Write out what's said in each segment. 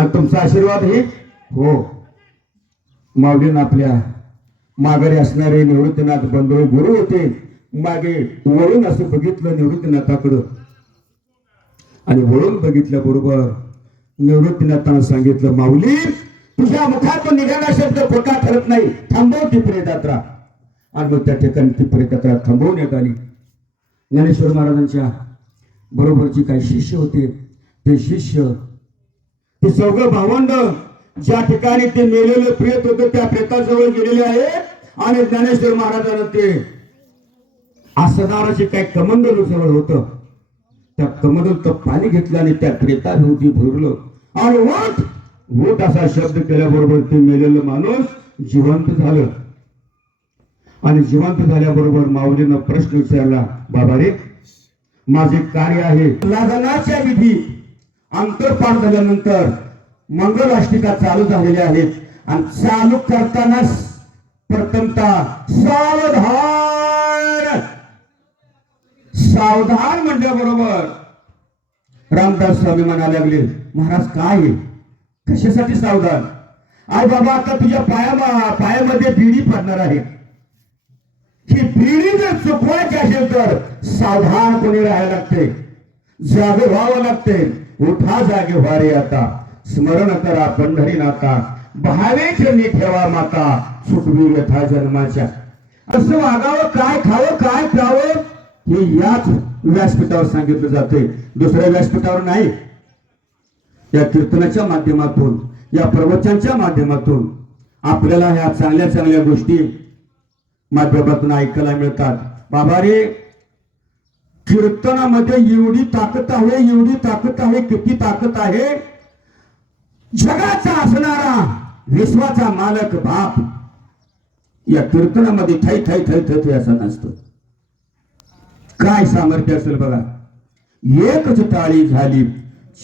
आणि तुमचा आशीर्वाद हे? हो. माऊलीनं आपल्या माघारी असणारे निवृत्तीनाथ बंधू गुरु होते. मागे वळून असं बघितलं निवृत्तीनाथाकडं. आणि वळून बघितल्याबरोबर निवृत्तीनाथानं सांगितलं माऊली तुझ्या मुखातून निघाला शब्द खोटा ठरत नाही. थांबव ती जात्रा. आणि मग त्या ठिकाणी ती प्रेतयात्रा थांबवण्यात आली. ज्ञानेश्वर महाराजांच्या बरोबरची काही शिष्य होते. ते शिष्य ते सगळं भावंड ज्या ठिकाणी ते मेलेलं प्रेत होतं त्या प्रेताजवळ गेलेले आहेत आणि ज्ञानेश्वर महाराजांना ते आसनाराचे काय कमंडल जवळ होतं. त्या कमंडलचं पाणी घेतलं आणि त्या प्रेताभोवती भरलं. आणि वट वट असा शब्द केल्याबरोबर ते मेलेलं माणूस जिवंत झालं. आणि जिवंत झाल्याबरोबर माऊलीनं प्रश्न विचारला बाबा रे माझे कार्य आहे. लग्नाच्या विधी. अंतरपाठ झाल्यानंतर मंगल अष्टिका चालू झालेल्या आहेत. आणि चालू करताना प्रथमतः सावधान. सावधान म्हटल्याबरोबर रामदास स्वामी म्हणायला लागले महाराज काय आहे? कशासाठी सावधान? आई बाबा आता तुझ्या पाया पायामध्ये बिडी पडणार आहे. ही बिडी जर चुकवायची असेल तर सावधान कोणी राहायला लागते. जागे व्हावं लागते. उठा जागे व्हा रे आता. स्मरण करा पंढरी नाता भावे चरणी ठेवा माता. सुटवी व्यथा जन्माच्या. असं वागावं काय खावं काय प्यावं हे याच व्यासपीठावर सांगितलं जाते दुसऱ्या व्यासपीठावर नाही. या कीर्तनाच्या माध्यमातून या प्रवचनाच्या माध्यमातून आपल्याला ह्या चांगल्या चांगल्या गोष्टी माध्यमातून ऐकायला मिळतात. बाबा रे कीर्तनामध्ये एवढी ताकद आहे एवढी ताकद आहे किती ताकद आहे? जगाचा असणारा विश्वाचा मालक बाप. या कीर्तनामध्ये थै थै थै थै थै असं नसतं. काय सामर्थ्य असेल बघा. एकच टाळी झाली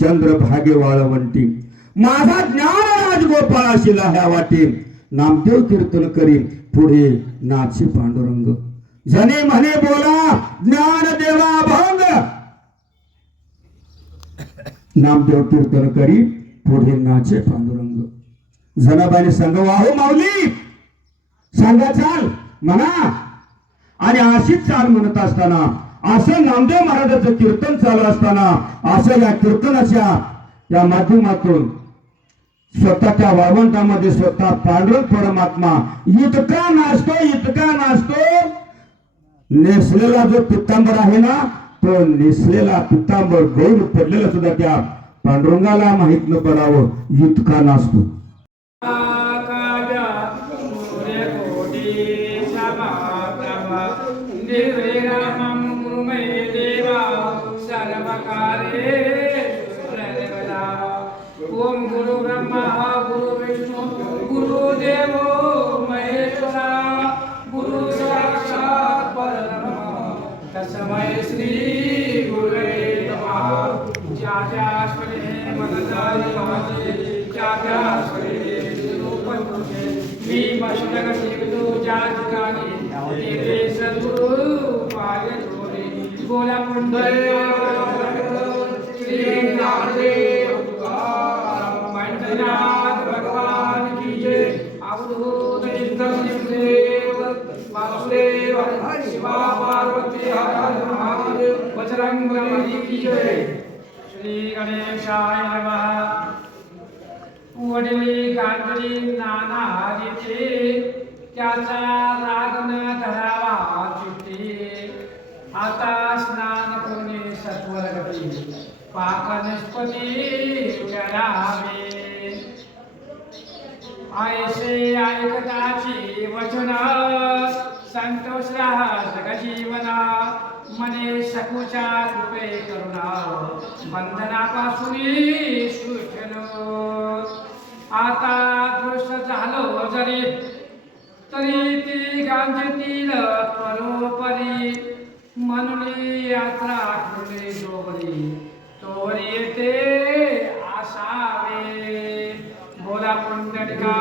चंद्र भागे वाळवंटी. माझा ज्ञान राजगोपाळाशीला ह्या वाटे. नामदेव कीर्तन करी पुढे नाचे पांडुरंग. जने म्हणे बोला ज्ञान देवा भंग. नामदेव कीर्तन करी पुढे नाचे पांडुरंग. जनाबाने सांग वाहो माऊली सांगा चाल म्हणा. आणि अशीच चाल म्हणत असताना असं नामदेव महाराजाचं कीर्तन चालू असताना असं या कीर्तनाच्या या माध्यमातून स्वतःच्या वाळवंटामध्ये स्वतः पांडुरंग परमात्मा इतका नाचतो इतका नाचतो नेसलेला जो पित्तांबर आहे ना तो नेसलेला पित्तांबर गौर पडलेला सुद्धा त्या पांडुरंगाला माहित न पडावं, इतका नाचतो. देवा ॐ गुरु ब्रह्मा, गुरु विष्णु, गुरुदेवो महेश्वरा बोला पंढरी श्री भगवान की जय अवधूत वासुदेव शिवा पार्वती हर हर महादेव बजरंग की जय श्री गणेशाय नमः। वडील गांधरी नाना हरीचे त्याचा राग न धरावा चिते आता स्नान करून सत्वर गती पाक निष्पती करावे. ऐसे ऐकताची वचन संतोष राहा जीवना मने सकुचा कृपे करुणा बंधनापासून सुटलो आता दृश्य झालो जरी तरी ती गांजतील परोपरी म्हणून यात्रा खुले जोबरी तोवर येते आसावे. बोला पुंडलिका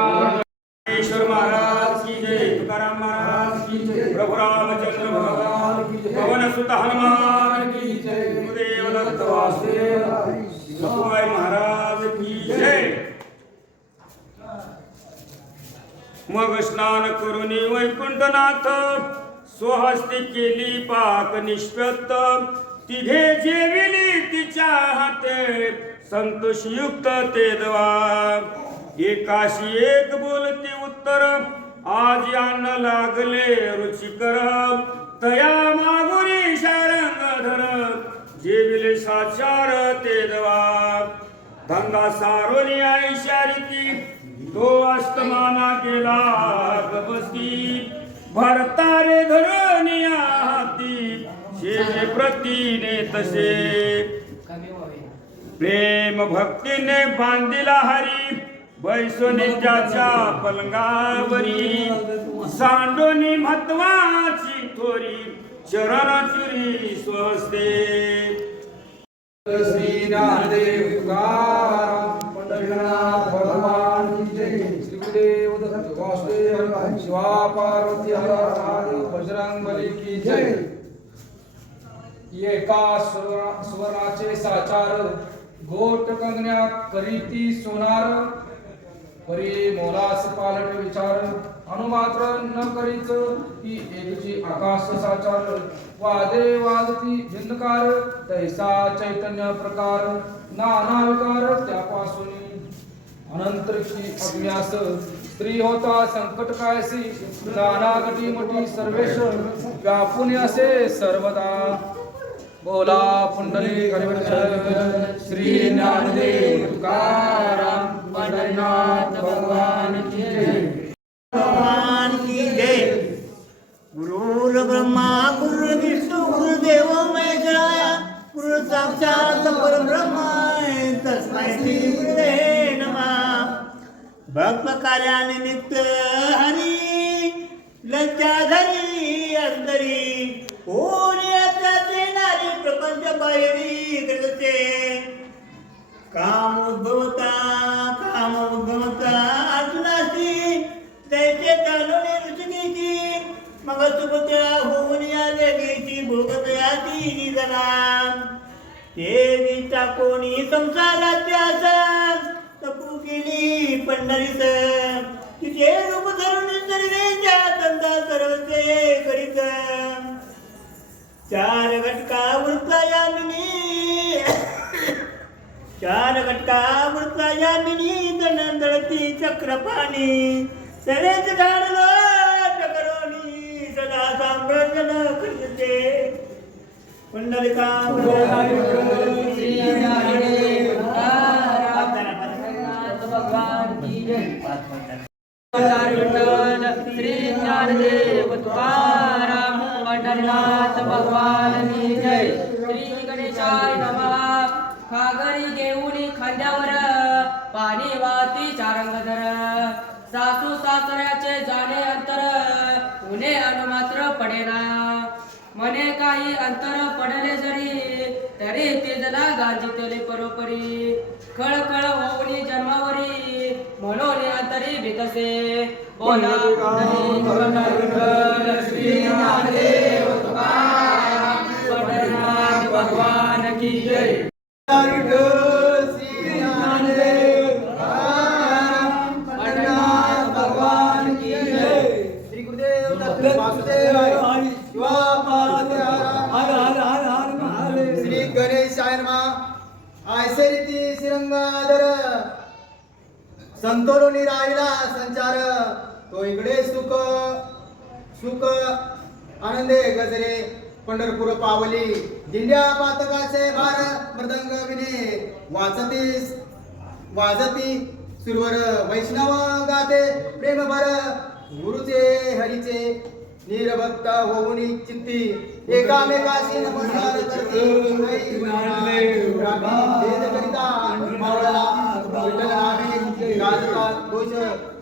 ईश्वर महाराज की जय तुकाराम महाराज की जय प्रभु रामचंद्र भगवान की पवन सुत हनुमान की जय गुरुदेव दत्त वासुदेव सकुबाई महाराज की जय जय मग स्नान करून वैकुंठनाथ. स्वहस्ती केली पाक निष्पत्त. तिघे जेविली तिच्या हाते. संतोषयुक्त ते दवा. एकाशी एक बोलती उत्तर. आज अन्न लागले रुचिकर. तया मागुरी शारंगधर. जेविले साचार ते दवा. धंदा सारोनी ऐशारिती तो अस्तमाना गेला गबसी भरतारे धरनिया हाती शेजे प्रतीने तसे. प्रेम भक्तीने बांधिला हरी. बैसोनी त्याच्या पलंगावरी. सांडोनी महत्वाची थोरी. चरणाचुरी स्वस्ते श्री नामदेव पंढरीनाथ भगवान की जय श्री गुरुदेव दत्त वासुदेव शिवा पार्वती बजरंग बली की जय। एका सुवर्णाचे साचार गोट कंगण्या करीती सोनार परी मोलास पालट विचार अनुमात्र न करीच ही एकची आकाश साचार वादे वाजती भिंदकार तैसा चैतन्य प्रकार नाना विकार त्यापासून अनंतरिक्षी अज्ञास स्त्री होता संकट कायसी नाना गटी मोठी सर्वेश व्यापून असे सर्वदा. बोला पुंडली श्री ज्ञानदेव तुकाराम पंढरीनाथ भगवान. भक्त कार्यानिमित्त हरी लज्जाधरी अंतरी कोणी येणारी प्रपंच बाहेरी करते काम उद्भवता काम उद्भवता अर्जुनाशी त्याचे चालवणे ऋषिकेची मग सुपत्या होऊन या वेगळीची भोगतया ती जरा ते कोणी संसारात असा तपू केली पंढरीस तिचे रूप धरून सर्वेच्या धंदा सर्वचे करीत. चार घटका वृत्ता यामिनी चार घटका वृत्ता यामिनी दळती चक्रपाणी. सरेच झाडलो चक्रोनी सदा साम्राज्य करते पुंडलिका चारंगधर. सासू सासऱ्याचे जाणे अंतर उन्हे अनुमात्र पडेना. मने काही अंतर पडले जरी तरी ते जला गाजितले परोपरी. खळखळ होऊनी जन्मावरी म्हणून अंतरी भितसे. बोला भगवान की जय. संतोलोनी राहिला संचार. तो इकडे सुख सुख आनंदे गजरे पंढरपूर पावली. दिंड्या पातकाचे भार मृदंग विने वाचती वाजती सुरवर वैष्णव गाते. प्रेम भर गुरुचे हरीचे निरभक्त होऊन चित्ती. एकामेकाशी नमस्कार करते. विठ्ठल नामे गाजता दोष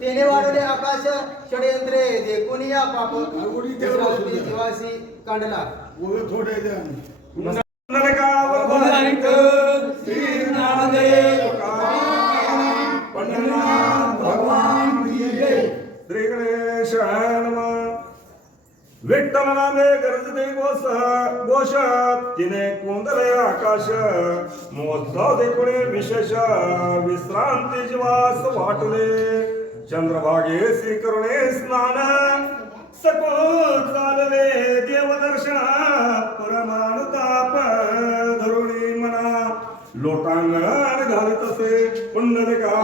तेने वाढवले आकाश षडयंत्रे देखून या पाप विठ्ठल नामे गरजते गोस गोष तिने कुंदले आकाश महोत्सव कुणे विशेष विश्रांती जीवास वाटले. चंद्रभागे श्री करुणे स्नान सकू चालले देवदर्शन परमानुताप धरुणी मना. लोटांगण घालत असे पुंडलिका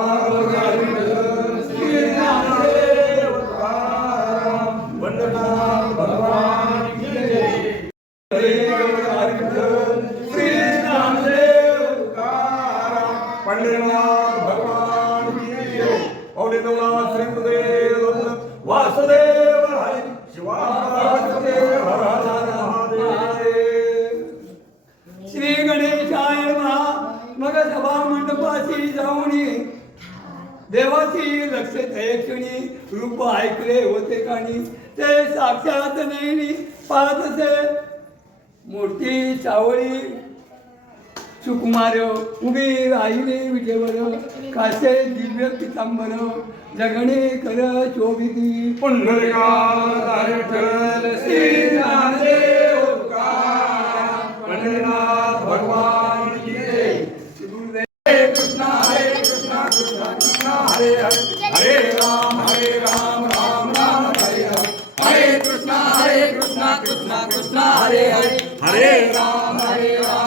वासुदेव हरी श्री गणेशाय मग सभा मंडपाशी जाऊन। देवाची लक्ष क्षणी रूप ऐकले होते काणी। ते साक्षात नाही पाहत असे। मूर्ती सावळी सुकुमार उभी आईने विठेवर कासे दिव्य पितांबर जगणे कर शोभिती पंढरकाळ विठ्ठल श्रीनादेव पंढरनाथ भगवान कृष्ण हरे हरे हरे. राम हरे राम राम राम हरे हरे. हरे हरे कृष्णा कृष्णा कृष्णा हरे हरे. हरे राम हरे राम.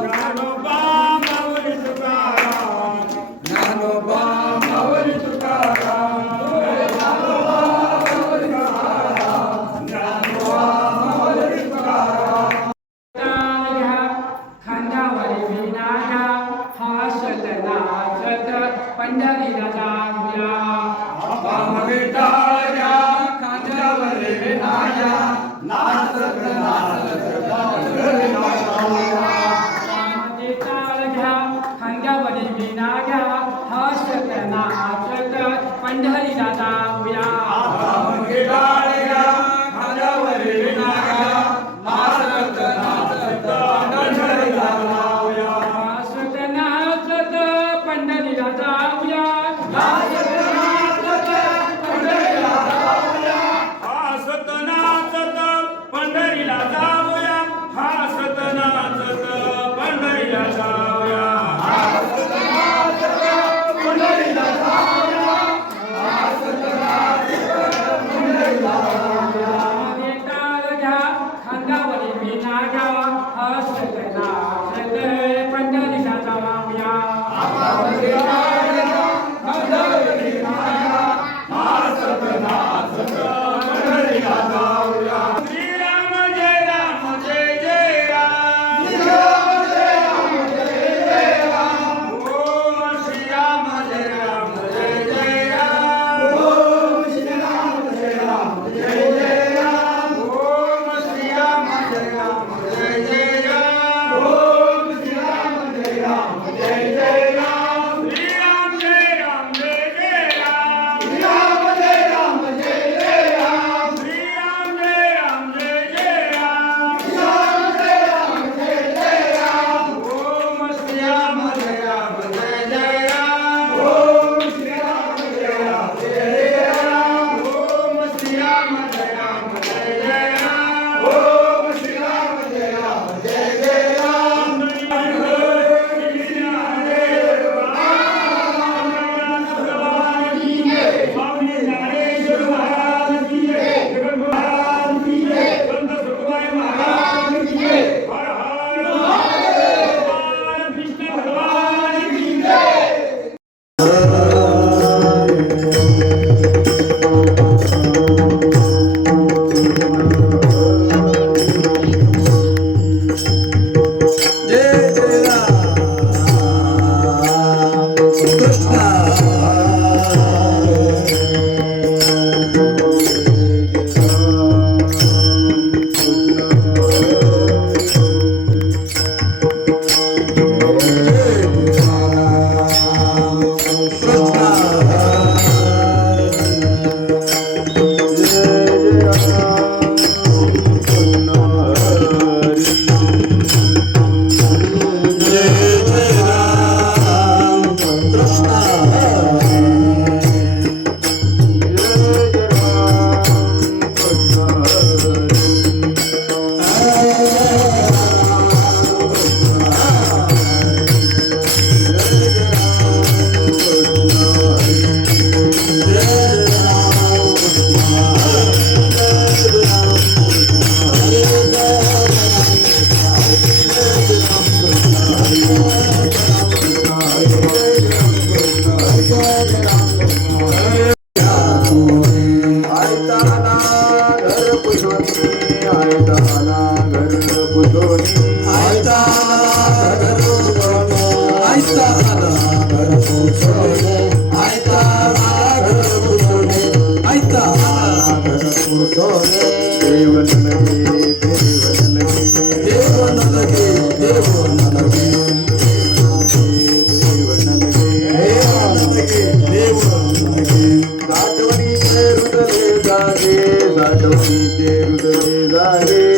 हृदय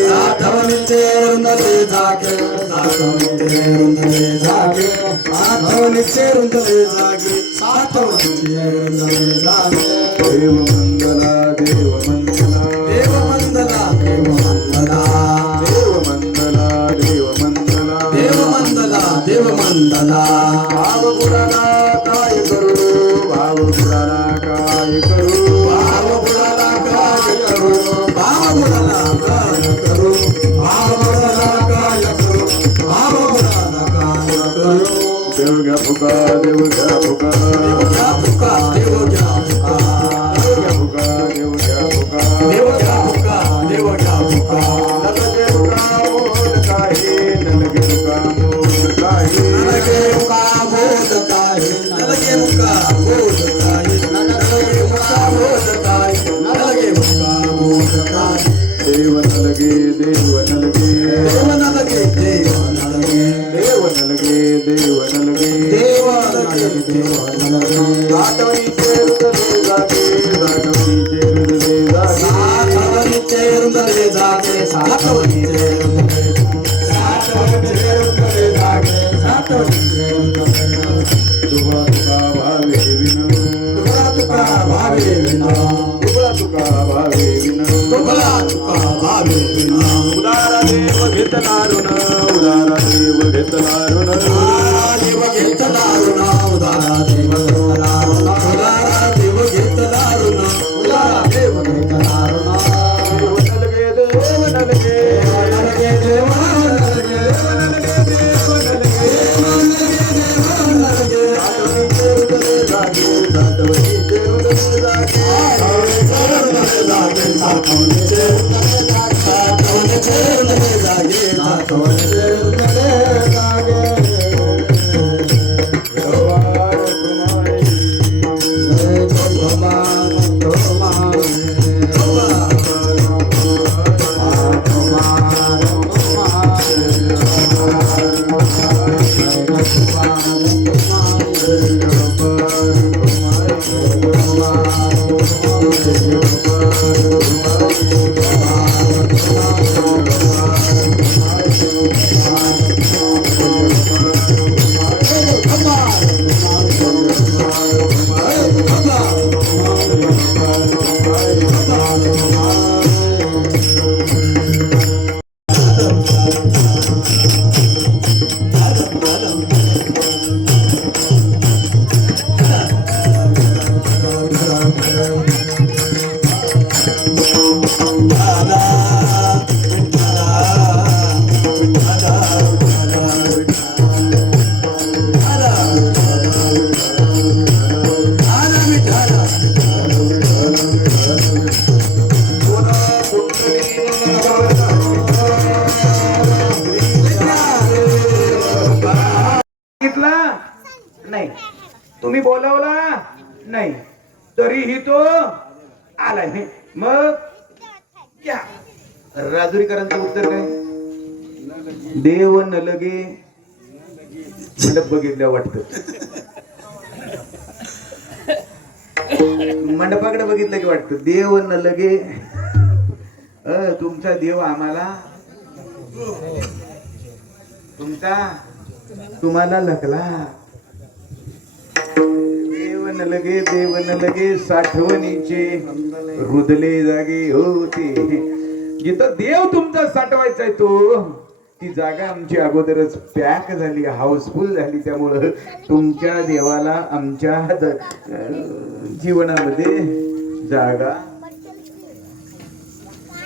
जागे साठवणीचे हृदय जागे साठवणीचे हृदय जागे साठवणीचे हृदय जागे जागे देव मंगला देव मंगला देव मंगला देव मंगला देव मंगला देव मंगला देव मंगला देव मंगला भाव काय करू? भाव काय करू? 拉路呢？मंडप वाटत. मंडपाकडे बघितलं की वाटत. देव न लगे अ तुमचा देव आम्हाला तुमचा तुम्हाला लकला देव न लगे देव न लगे साठवणीचे रुदले जागे होते. जिथं देव तुमचा साठवायचा आहे तो ती जागा आमची अगोदरच पॅक झाली हाऊसफुल झाली. त्यामुळं तुमच्या देवाला आमच्या जीवनामध्ये जागा.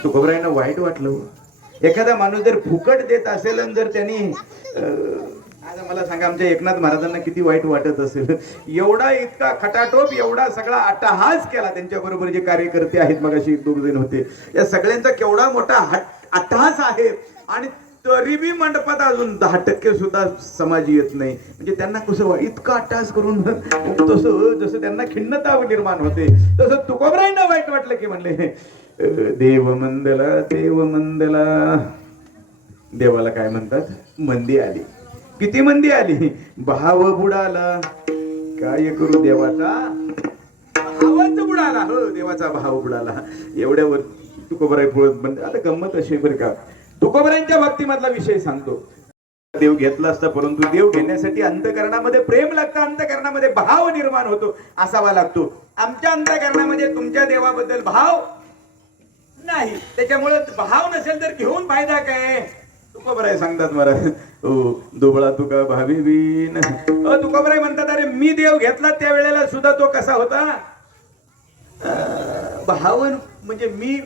तुकोबरायांना वाईट वाटलं हो. एखादा माणूस जर फुकट देत असेल आणि जर त्यांनी आता मला सांगा आमच्या एकनाथ महाराजांना किती वाईट वाटत असेल. एवढा इतका खटाटोप एवढा सगळा अट्टहास केला त्यांच्या बरोबर जे कार्यकर्ते आहेत. मग अशी दोघ जण होते. या सगळ्यांचा केवढा मोठा हट- अट्टहास आहे. आणि तरी बी मंडपात अजून दहा टक्के सुद्धा समाज येत नाही. म्हणजे त्यांना कसं इतका अट्टास करून तसं जसं त्यांना खिन्नता निर्माण होते तसं तुकोबराईंना वाईट वाटलं की म्हणले देव मंदला देव मंदला देवाला काय म्हणतात? मंदी आली. किती मंदी आली? भाव बुडाला. काय करू देवाचा? भावाचा बुडाला. हो देवाचा भाव बुडाला. एवढ्यावर तुकोबराई पुळत म्हणजे आता गंमत अशी बरं का. तुकोबऱ्यांच्या बाबतीमधला विषय सांगतो. देव घेतला असता परंतु देव घेण्यासाठी अंतकरणामध्ये प्रेम लागतं अंतकरणामध्ये भाव निर्माण होतो असावा लागतो. आमच्या अंतकरणामध्ये तुमच्या देवाबद्दल भाव नाही. त्याच्यामुळे भाव नसेल तर घेऊन फायदा काय? तुकोबराय सांगतात मला हो दुबळा तुका भावी बीन अ, तुकोबराय म्हणतात अरे मी देव घेतला त्या वेळेला सुद्धा तो कसा होता? भावन भाव म्हणजे मी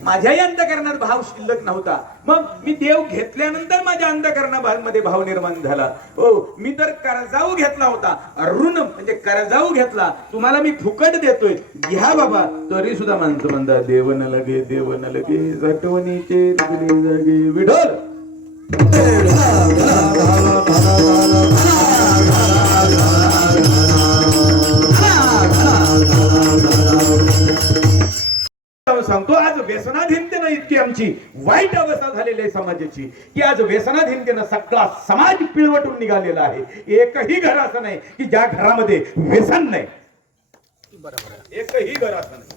माझ्याही अंतकरणात भाव शिल्लक नव्हता मग मी देव घेतल्यानंतर माझ्या अंतकरणामध्ये भाव निर्माण झाला हो मी तर कर्जाऊ घेतला होता ऋण म्हणजे कर्जाऊ घेतला तुम्हाला मी फुकट देतोय घ्या बाबा तरी सुद्धा माणसं म्हणतात देव न लगे देव न लगे जटवणीचे तुझे विढोल सांगतो आज व्यसनाधीनतेनं इतकी आमची वाईट अवस्था झालेली आहे समाजाची की आज व्यसनाधीनतेनं सगळा समाज पिळवटून निघालेला आहे. एकही घर असं नाही की ज्या घरामध्ये व्यसन नाही. एकही घर असं नाही.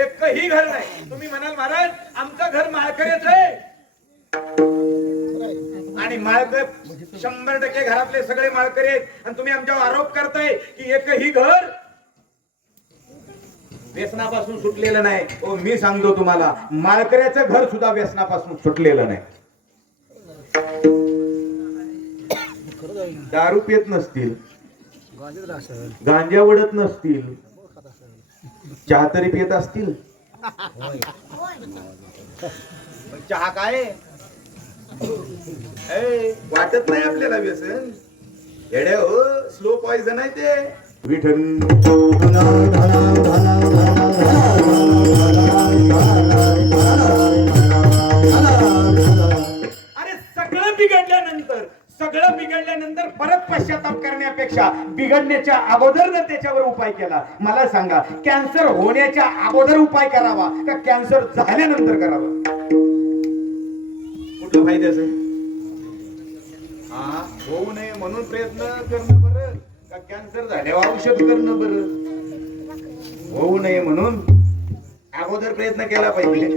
एकही घर नाही. तुम्ही म्हणाल महाराज आमचं घर माळकऱ्याच आहे. आणि माळकर शंभर टक्के घरातले सगळे माळकरी आहेत. आणि तुम्ही आमच्यावर आरोप करताय की एकही घर व्यसनापासून सुटलेलं नाही. ओ मी सांगतो तुम्हाला माळकऱ्याचं घर सुद्धा व्यसनापासून सुटलेलं नाही. दारू पित नसतील गांजा वडत नसतील चहा तरी पित असतील? चहा काय? वाटत नाही आपल्याला व्यसन. येडे हो स्लो पॉइझन आहे ते. विठन अरे सगळं बिघडल्यानंतर सगळं बिघडल्यानंतर परत पश्चाताप करण्यापेक्षा बिघडण्याच्या अगोदर जर त्याच्यावर उपाय केला मला सांगा कॅन्सर होण्याच्या अगोदर उपाय करावा का कॅन्सर झाल्यानंतर करावा? कुठलं फायद्याचं हा होऊ नये म्हणून प्रयत्न करणं बरं का कॅन्सर झाल्यावर औषध करणं बरं? होऊ नये म्हणून अगोदर प्रयत्न केला पाहिजे